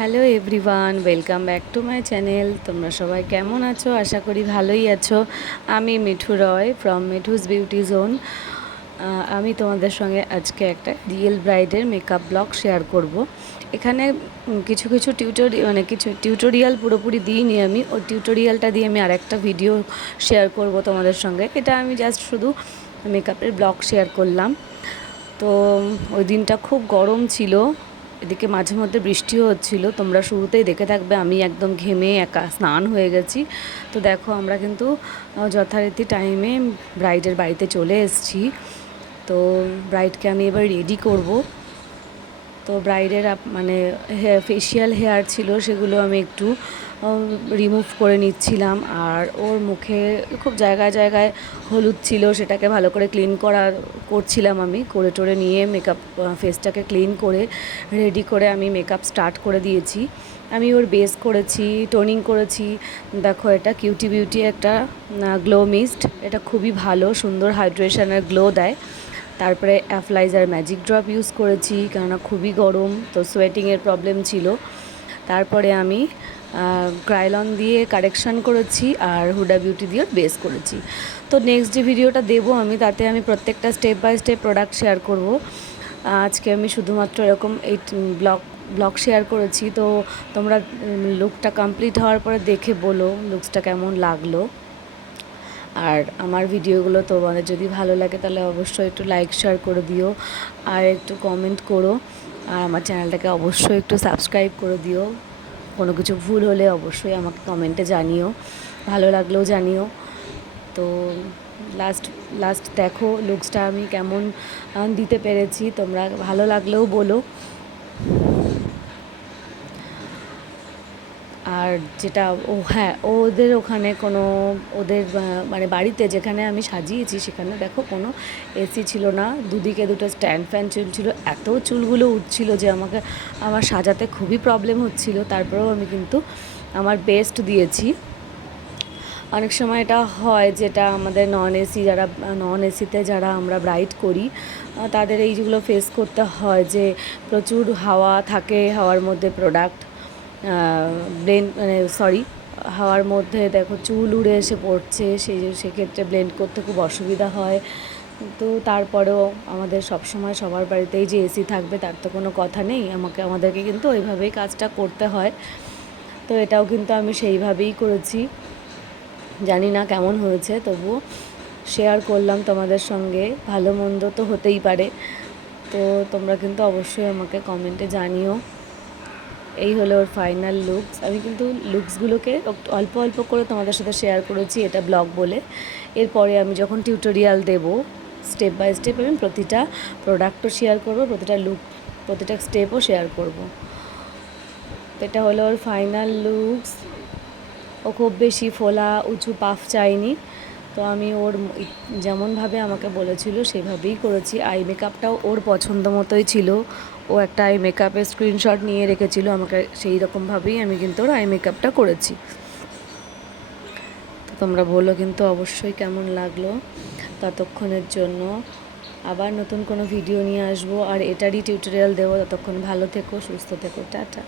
Hello everyone, welcome back to my channel. তোমরা সবাই কেমন আছো? আশা করি ভালোই আছো। আমি মিঠু রয় ফ্রম মিঠুস বিউটি জোন। আমি তোমাদের সঙ্গে আজকে একটা রিয়েল ব্রাইডের মেকআপ ব্লগ শেয়ার করব। এখানে কিছু কিছু কিছু টিউটোরিয়াল পুরোপুরি দিইনি আমি। ওই টিউটোরিয়ালটা দিয়ে আমি আরেকটা ভিডিও শেয়ার করব তোমাদের সঙ্গে। এটা আমি জাস্ট শুধু মেকআপের ব্লগ শেয়ার করলাম। তো ওই দিনটা খুব গরম ছিল, এদিকে মাঝে মধ্যে বৃষ্টিও হচ্ছিল। তোমরা শুরুতেই দেখে থাকবে আমি একদম ঘেমে একা স্নান হয়ে গেছি। তো দেখো আমরা কিন্তু যথারীতি টাইমে ব্রাইডের বাড়িতে চলে এসেছি। তো ব্রাইডকে আমি এবার রেডি করব। তো ব্রাইডের মানে ফেশিয়াল হেয়ার ছিল, সেগুলো আমি একটু রিমুভ করে নিচ্ছিলাম। আর ওর মুখে খুব জায়গায় জায়গায় হলুদ ছিল, সেটাকে ভালো করে ক্লিন করছিলাম আমি। করে টোরে নিয়ে মেকআপ ফেসটাকে ক্লিন করে রেডি করে আমি মেকআপ স্টার্ট করে দিয়েছি। আমি ওর বেস করেছি, টোনিং করেছি। দেখো এটা কিউটি বিউটি একটা গ্লো মিস্ট, এটা খুবই ভালো, সুন্দর হাইড্রেশনের গ্লো দেয়। তারপরে অ্যাপ্লাইজার ম্যাজিক ড্রপ ইউজ করেছি, কেননা খুবই গরম, তো সোয়েটিংয়ের প্রবলেম ছিল। তারপরে আমি ক্রাইলন দিয়ে কারেকশান করেছি আর হুডা বিউটি দিয়ে বেস করেছি। তো নেক্সট যে ভিডিওটা দেবো আমি, তাতে আমি প্রত্যেকটা step by step product share করব। আজকে আমি শুধুমাত্র এরকম এই ব্লগ শেয়ার করেছি। তো তোমরা লুকটা কমপ্লিট হওয়ার পরে দেখে বলো লুকসটা কেমন লাগলো। আর আমার ভিডিওগুলো তোমাদের যদি ভালো লাগে তাহলে অবশ্যই একটু লাইক শেয়ার করে দিও, আর একটু কমেন্ট করো, আর আমার চ্যানেলটাকে অবশ্যই একটু সাবস্ক্রাইব করে দিও। কোনো কিছু ভুল হলে অবশ্যই আমাকে কমেন্টে জানিও, ভালো লাগলেও জানিও। তো লাস্ট দেখো লুকসটা আমি কেমন দিতে পেরেছি, তোমরা ভালো লাগলেও বলো। আর যেটা হ্যাঁ, ওদের ওখানে কোনো ওদের মানে বাড়িতে যেখানে আমি সাজিয়েছি সেখানে দেখো কোনো এসি ছিল না, দুদিকে দুটো স্ট্যান্ড ফ্যান চলছিল। এত চুলগুলো উঠছিল যে আমার সাজাতে খুবই প্রবলেম হচ্ছিল। তারপরেও আমি কিন্তু আমার বেস্ট দিয়েছি। অনেক সময় এটা হয়, যেটা আমাদের নন এসিতে যারা আমরা ব্রাইড করি তাদের এইগুলো ফেস করতে হয়, যে প্রচুর হাওয়া থাকে, হাওয়ার মধ্যে প্রোডাক্ট হাওয়ার মধ্যে দেখো চুল উড়ে এসে পড়ছে, সেক্ষেত্রে ব্লেন্ড করতে খুব অসুবিধা হয়। তো তারপরেও আমাদের সবসময় সবার বাড়িতেই যে এসি থাকবে তার তো কোনো কথা নেই, আমাদেরকে কিন্তু ওইভাবেই কাজটা করতে হয়। তো এটাও কিন্তু আমি সেইভাবেই করেছি। জানি না কেমন হয়েছে, তবুও শেয়ার করলাম তোমাদের সঙ্গে। ভালো মন্দ তো হতেই পারে, তো তোমরা কিন্তু অবশ্যই আমাকে কমেন্টে জানিও। এই হলো ওর ফাইনাল লুকস। আমি কিন্তু লুকসগুলোকে অল্প অল্প করে তোমাদের সাথে শেয়ার করেছি, এটা ব্লগ বলে। এরপরে আমি যখন টিউটোরিয়াল দেব স্টেপ বাই স্টেপ, আমি প্রতিটা প্রোডাক্টও শেয়ার করব, প্রতিটা স্টেপও শেয়ার করব। তো এটা হলো ওর ফাইনাল লুকস। ও খুব বেশি ফোলা উঁচু পাফ চাইনি, তো আমি ওর যেমনভাবে আমাকে বলেছিল সেভাবেই করেছি। আই মেকআপটাও ওর পছন্দ মতোই ছিল। ও একটা আই মেকআপের স্ক্রিনশট নিয়ে রেখেছিল আমাকে, সেই রকমভাবেই আমি কিন্তু ওর আই মেকআপটা করেছি। তো তোমরা বলো কিন্তু অবশ্যই কেমন লাগলো। ততক্ষণের জন্য আবার নতুন কোনো ভিডিও নিয়ে আসবো, আর এটারই টিউটোরিয়াল দেবো। ততক্ষণ ভালো থেকো, সুস্থ থেকো, টাটা।